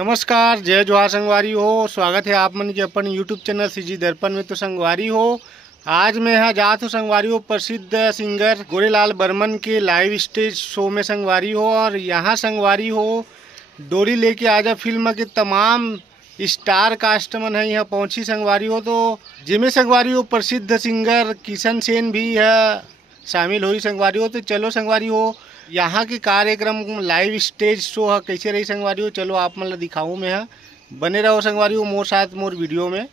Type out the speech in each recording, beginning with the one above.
नमस्कार, जय जोहार संगवारी हो। स्वागत है आप मन के अपन यूट्यूब चैनल सीजी दर्पण में। तो संगवारी हो, आज मैं यहाँ जात हूँ संगवारी हो प्रसिद्ध सिंगर गोरेलाल बर्मन के लाइव स्टेज शो में संगवारी हो। और यहाँ संगवारी हो डोली लेके आजा फिल्म के तमाम स्टार कास्ट मन है यहाँ पहुँची संगवारी हो। तो जिसमें संगवारी हो प्रसिद्ध सिंगर किशन सेन भी है शामिल हुई संगवारी हो। तो चलो संगवारी हो यहाँ के कार्यक्रम लाइव स्टेज शो है कैसे रही संगवारी हो, चलो आप मतलब दिखाऊँ मैं है। बने रहो संगवारी हो मोर साथ मोर वीडियो में।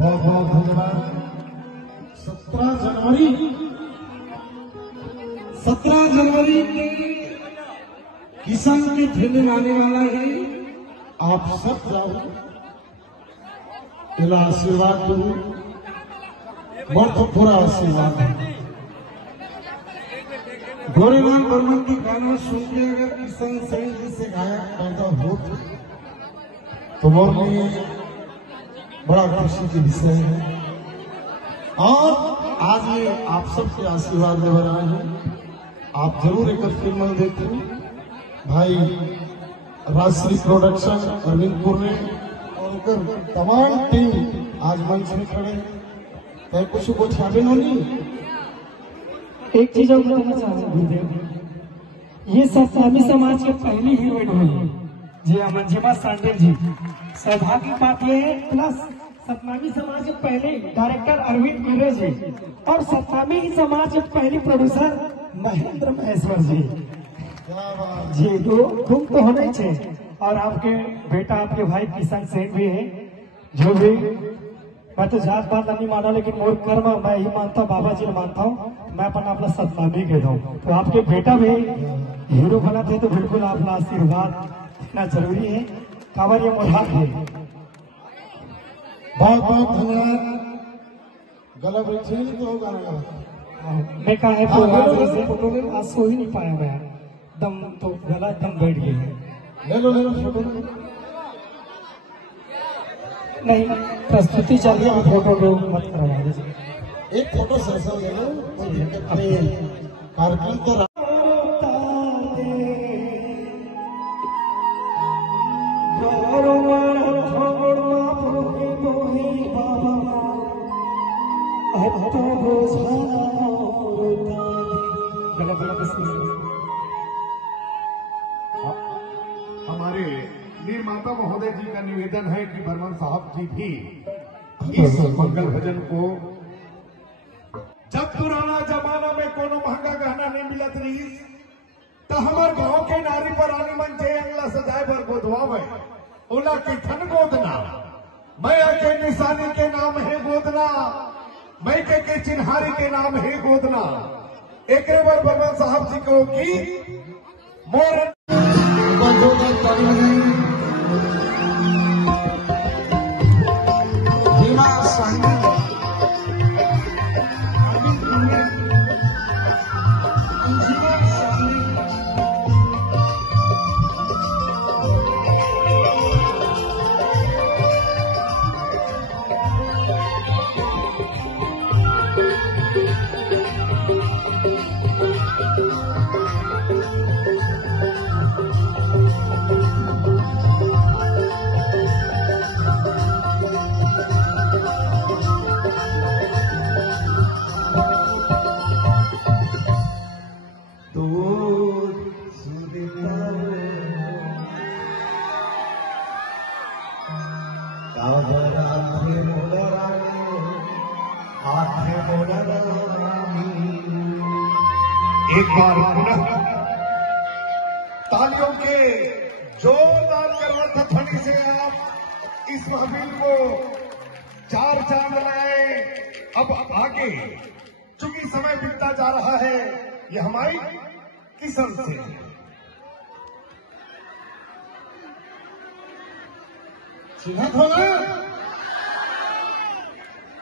बहुत बहुत धन्यवाद। 17 जनवरी के किसान की फिल्म आने वाला है। आप सब जाओ, इला आशीर्वाद दो, बहुत पूरा आशीर्वाद है। गोरेलाल बर्मन की गाना सुन के अगर किशन सेन जी से गायक पैदा हो तो वो बड़ा खुशी की विषय है। और आज मैं आप सबके आशीर्वाद लेकर आए हैं। आप जरूर एक फिल्म देखें। भाई राजश्री प्रोडक्शन अरविंदपुर ने और तमाम टीम आज मंच में खड़े हैं। कुछ को छाबे नहीं। एक चीज और बताना चाहूंगा गुरुदेव, ये सत्यामी समाज के पहली हीरोइन हुई जी मंजिमा सांडेल जी। सौभाग्य की बात ये है, प्लस सतनामी समाज के पहले डायरेक्टर अरविंद कुरे जी और सतनामी समाज के पहले प्रोड्यूसर महेंद्र महेश्वर जी जी। तुम तो होना ही चाहिए। और आपके बेटा आपके भाई किशन सेन भी है। जो भी मैं तो जात पात नहीं माना, लेकिन मोर कर्म मैं ही मानता हूँ, बाबा जी मानता हूँ। मैं अपना सतनामी कहता हूँ। तो आपके बेटा भी हीरो बना थे, तो बिल्कुल आपका आशीर्वाद इतना जरूरी है। कावर ये मोढ़ा है। बहुत बहुत धन्यवाद। गला बैठे तो गाना मैं कहा है फोटो में आज सो ही नहीं पाया मैं, दम तो गला दम बैठ गया है। ले लो फोटो। नहीं प्रस्तुति चल रही है, फोटो लो मत करवा दीजिए। एक फोटो सेशन ले लो, कोई दिक्कत नहीं है। कार्यक्रम तो हमारे निर्माता महोदय जी का निवेदन है कि बर्मन साहब जी भी इस मंगल भजन को, जब पुराना जमाना में कोनो महंगा गहना नहीं मिलत रही तो हमारे गांव के नारी पर आनी मन चे अंगला सजाए पर गोदवावे ओला के ठन गोदना मैं के निशानी के नाम है गोदना, मैं के चिन्हारी के नाम है गोदना। एक बार बर्मन साहब जी को की मोर है बोला रामी। एक बार पुनः तालियों के जोरदार करवट ध्वनि से आप इस महफिल को चार चांद लाए। अब आगे चूंकि समय बीतता जा रहा है, ये हमारी किशन से चिन्हत हो ना।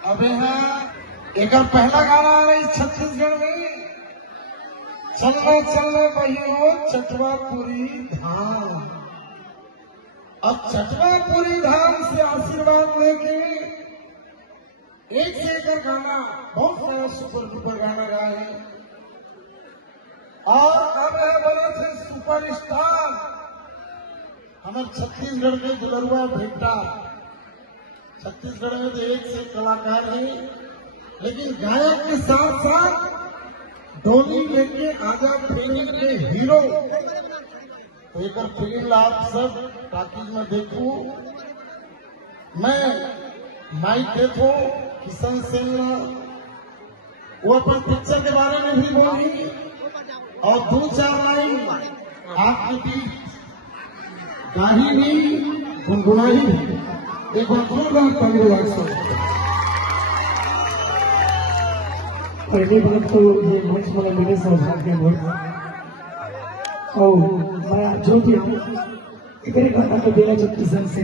अब यहाँ एक और पहला गाना आ रही छत्तीसगढ़ में, चलने चलने बहियो चटवापुरी धाम। अब चटवापुरी धाम से आशीर्वाद लेके एक से एक गाना, बहुत सारा सुपर डुपर गाना गाए और अब बने थे सुपरस्टार हमारे छत्तीसगढ़ के दुलरुआ भेटा। छत्तीसगढ़ में तो एक से कलाकार है, लेकिन गायक के साथ साथ डोली लेके आजा फिल्म के हीरो। तो एक फिल्म आप सब टाकीज में देखो। मैं माइक देखो किशन सिंह, वो अपन पिक्चर के बारे में भी बोली और दो चार लाइन आपके बीच गाही भी गुनगुनाही भी। एक बार जोरदार ताली बजाइए। पहली बात तो ये मंच वाला मेरे सौभाग्य है और मैं जो भी एक घंटा तो बेला जब किशन से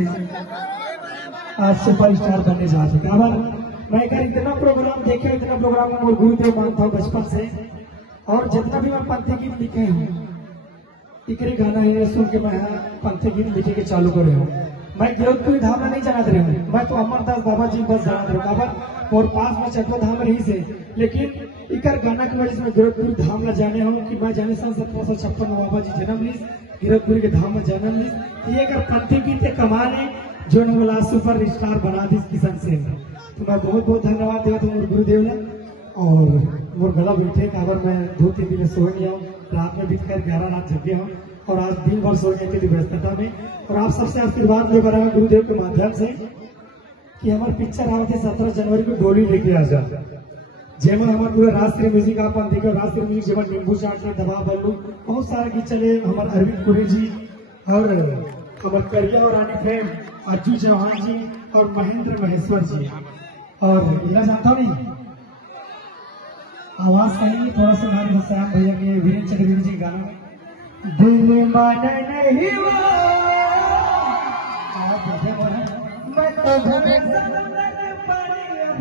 आज सुपर स्टार बनने जा चुके। अब मैं इतना प्रोग्राम देखे, इतना प्रोग्राम मैं गुरुदेव मानता हूँ बचपन से, और जितना भी मैं पंथी गीत लिखे हूँ इकरे गाना है सुन के मैं पंथी गीत लिखे के चालू करे हूँ। मैं गिरफ्तपुरी धाम में नहीं जाना रहे हूँ, मैं तो अमरदास बाबा जी बस जाना रहे बाबा और पास में चटो धाम रही से, लेकिन इकर गाना की वजह से मैं गिरफ्तपुरी धाम में जाने हूँ कि मैं जाने सन 1756 में बाबा जी जन्म ली, गिरफ्तपुरी के धाम में जन्म ली। ये कर पंथी गीत कमाल है जो नवला सुपर स्टार बना दी किशन सिंह। तो मैं बहुत बहुत धन्यवाद देता हूँ मेरे गुरुदेव ने। और मोर गला बैठे काबर मैं 2-3 दिन सो गया हूँ, रात में बीत कर 11 रात जगे हूँ और आज दिन भर सोने की व्यस्तता में। और आप सबसे आशीर्वाद ले रहा है गुरुदेव के माध्यम से कि हमारे पिक्चर आए थे 17 जनवरी को डोली लेके आ जा, जेमा हमारे पूरे राष्ट्रीय म्यूजिक आप देखो, राष्ट्रीय म्यूजिक जेमा नींबू चाट में दबा बल्लू बहुत सारे गीत चले। हमारे अरविंद कुरे जी और हमारे करिया और रानी प्रेम, अर्जू चौहान जी और महेंद्र महेश्वर जी। और इला जानता नहीं आवाज कहेंगे थोड़ा सा हमारे श्याम भैया के वीरेंद्र चक्रवर्ती जी गाना में दिल मन नहीं मैं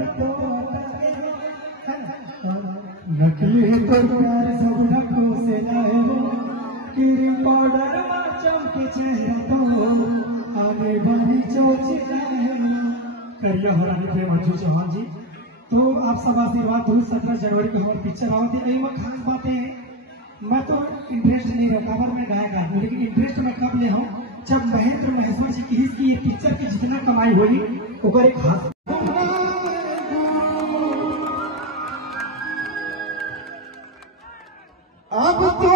तो नकली तो सब ढको से लाए हो क्रीम पाउडर चमके चेहरा तो आगे बढ़ी चोच करिया हो रानी प्रेम अर्जू चौहान जी। तो आप सब आशीर्वाद दो। 17 जनवरी को हमारे पिक्चर आओ थी। वो खास बात है मैं तो इंटरेस्ट नहीं रखा पर मैं गायक आदमी, लेकिन इंटरेस्ट मैं कब ले हूँ जब महेंद्र महेश्वर जी की ये पिक्चर की जितना कमाई हुई ओकर एक हाथ अब तो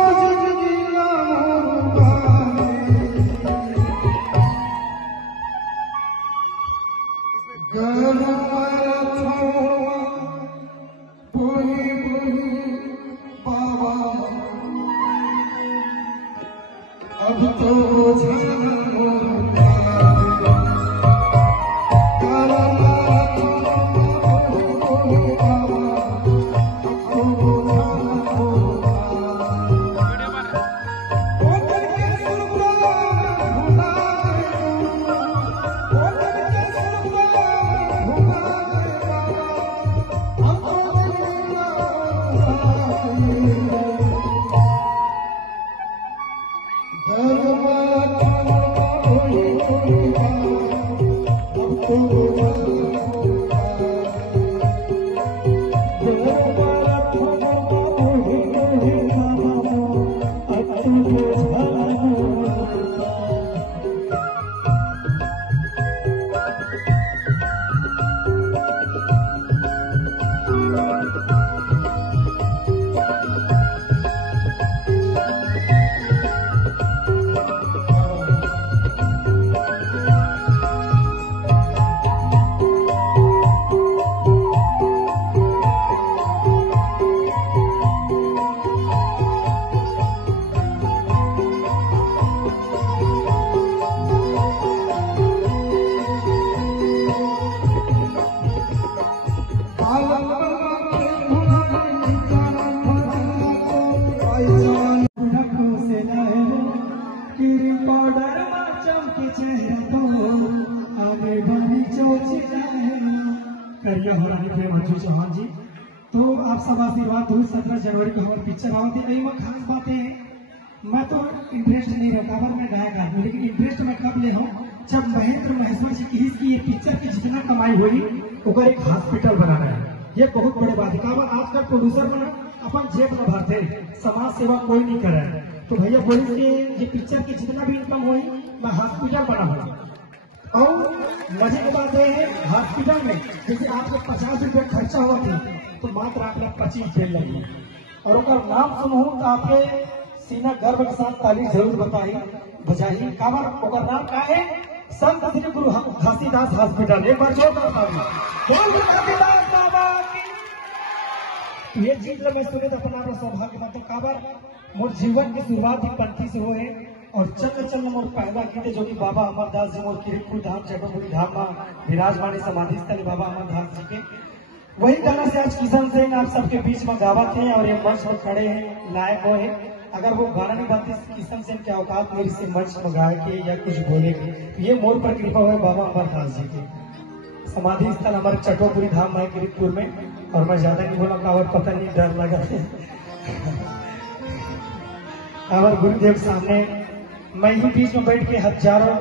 अब तो के चेहरा तो आगे बड़ी चोच करिया हो रानी प्रेम अर्जुन चौहान जी। तो आप सब आशीर्वाद दो। 17 जनवरी को हमारे पिक्चर आवती है। में खास बात है, मैं तो इंटरेस्ट नहीं रखा पर मैं गायक आदमी, लेकिन इंटरेस्ट मैं कब ले हूँ जब महेंद्र महेश्वर जी की ये पिक्चर की जितना कमाई हुई वो एक हॉस्पिटल बनाना है। ये बहुत बड़ी बात है। आज का प्रोड्यूसर में अपन जेब में भरते, समाज सेवा कोई नहीं करे। तो भैया बोले कि ये पिक्चर की जितना भी इनकम हुई मैं हॉस्पिटल बना। और मजे की बात है हॉस्पिटल में जैसे आपको 50 रुपये खर्चा हुआ थी तो मात्र आप 25 जेल लगी। और नाम सुनू तो आपके सीना गर्व के साथ ताली जरूर बजाई। काबर नाम का है संत श्री गुरु घासीदास हॉस्पिटल। एक बार जोरदार ताली। घासीदास बाबा की ये चीज मैं सुने तो अपना सौभाग्य मतलब काबर मोर जीवन की शुरुआत ही पंथी से हुए और चल मोर पैदा की जो कि बाबा अमरदास जी मोर किरतपुर धाम चटोपुरी धाम में विराजमान समाधि स्थल बाबा अमरदास जी के वही गाना से आज किशन सिंह आप सबके बीच में गावत हैं और ये मंच पर खड़े हैं लायक हो है। अगर वो गाना नहीं गाते किशन सिंह के औकात मेरी से मंच में गाए के या कुछ बोले के ये मोर पर कृपा हुए बाबा अमरदास जी के समाधि स्थल हमारे चटोपुरी धाम है किरतपुर में। और मैं ज्यादा नहीं बोला और पता नहीं डर लगा और गुरुदेव सामने मैं ही बीच में बैठ के हजारों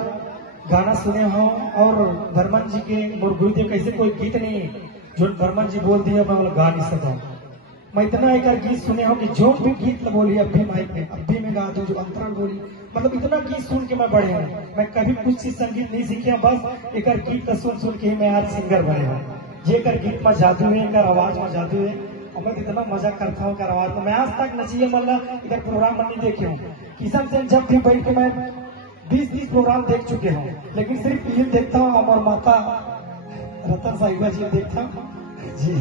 गाना सुने हूँ। और बर्मन जी के मोर गुरुदेव कैसे कोई गीत नहीं जो बर्मन जी बोल दिया मैं गा नहीं सका। मैं इतना एक गीत सुने हूँ कि जो भी गीत बोली अब भी माइक में अब भी मैं गा दूं जो अंतरण बोली मतलब इतना गीत सुन के मैं बढ़े हूँ। मैं कभी कुछ चीज संगीत नहीं सीखे बस एक गीत सुन के ही मैं आज सिंगर बने हूँ। ये कर गीत में जादू है एक आवाज में जादू है और मैं इतना मजा करता हूँ आवाज में। मैं आज तक नचिए मतलब इधर प्रोग्राम में नहीं देखे हूँ। किशन सिंह जब भी बैठ के मैं 20 प्रोग्राम देख चुके हूँ लेकिन सिर्फ ये देखता हूँ और माता रतन साहिबा जी देखता हूँ जी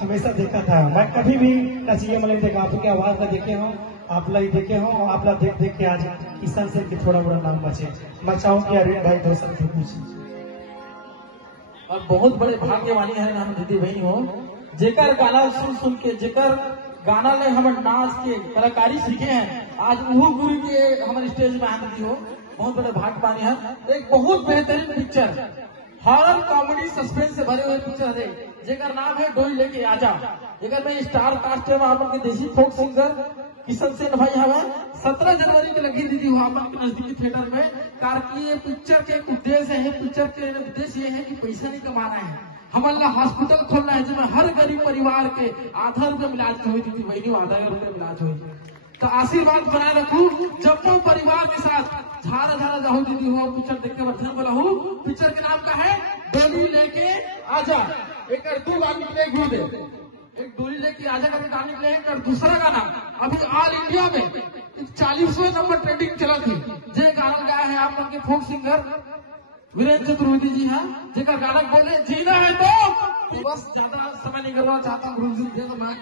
हमेशा देखा था। मैं कभी भी नचिए मतलब देखा आपकी आवाज में देखे हूँ आप लाई देखे हो आप ला देख के आज किशन सिंह की थोड़ा बड़ा नाम बचे। मैं चाहूँ कि अरविंद भाई दो शब्द पूछ और बहुत बड़े भाग्यवानी है हम दीदी बहनी हो जेकर गाना सुन के जेकर गाना ले हम नाच के कलाकारी सीखे हैं आज वो गुरु के हमारे स्टेज में आने दी हो बहुत बड़े भाग्यवानी है। एक बहुत बेहतरीन पिक्चर हॉरर कॉमेडी सस्पेंस से भरे हुए पिक्चर है जेकर नाम है डोली लेके आजा। जेकर में स्टार कास्ट है आप के देसी फोक सिंगर किशन सिंह भाई हवा 17 जनवरी के लगी दीदी हुआ के नजदीकी थिएटर में कार की ये पिक्चर के उद्देश्य है पिक्चर के उद्देश्य ये है कि पैसा नहीं कमाना है हमारा हॉस्पिटल खोलना है जिसमें हर गरीब परिवार के आधा रुपये इलाज हुई थी वही आधा रुपये इलाज हुई। तो आशीर्वाद बनाए रखू जब वो परिवार के साथ झारा झारा जाहू दीदी हुआ पिक्चर देख के वर्धन बोला हूँ। पिक्चर के नाम का है डोली लेके आजा। एक दो गाने प्ले घूम दे एक डोली लेके आजा करके गाने प्ले और दूसरा गाना अभी ऑल इंडिया में 40वें नंबर ट्रेंडिंग चला थी जे गाना गाया है आप लोग के फोक सिंगर वीरेंद्र चतुर्वेदी जी हैं जेकर गाना बोले जीना है तो बस ज्यादा समय नहीं करना चाहता गुरु जी दे तो मैं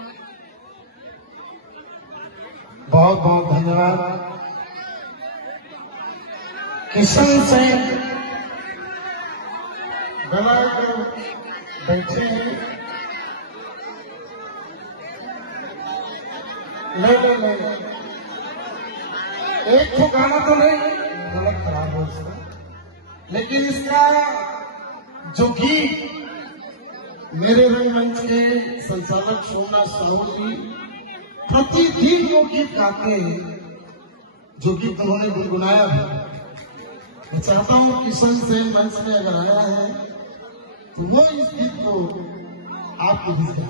बहुत बहुत धन्यवाद किशन सिंह गला बैठे हैं ले एक तो गाना तो नहीं गलत खराब हो इसका लेकिन इसका जो गीत मेरे रंगमंच के संचालक सोमनाथ सनोर जी प्रतिदिन वो गीत गाते हैं जो गीत उन्होंने गुनगुनाया है। मैं चाहता हूँ किशन सिंह मंच में अगर आया है तो वो इस गीत को आपके बीच में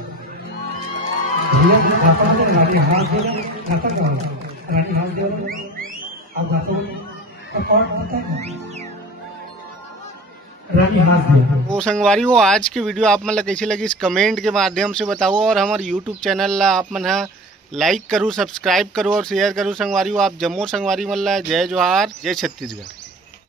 भैया गाता है रानी हाथ देना गाता का रानी हाथ दे आप गाते हो और पता है रानी हाथ दिया। वो संगवारी हो आज की वीडियो आप मतलब कैसी लगी इस कमेंट के माध्यम से बताओ और हमारे यूट्यूब चैनल ला आप मन लाइक करूँ सब्सक्राइब करूँ और शेयर करूँ संगवारी हो आप जम्मू संगवारी मल्ला जय जोहार जय छत्तीसगढ़।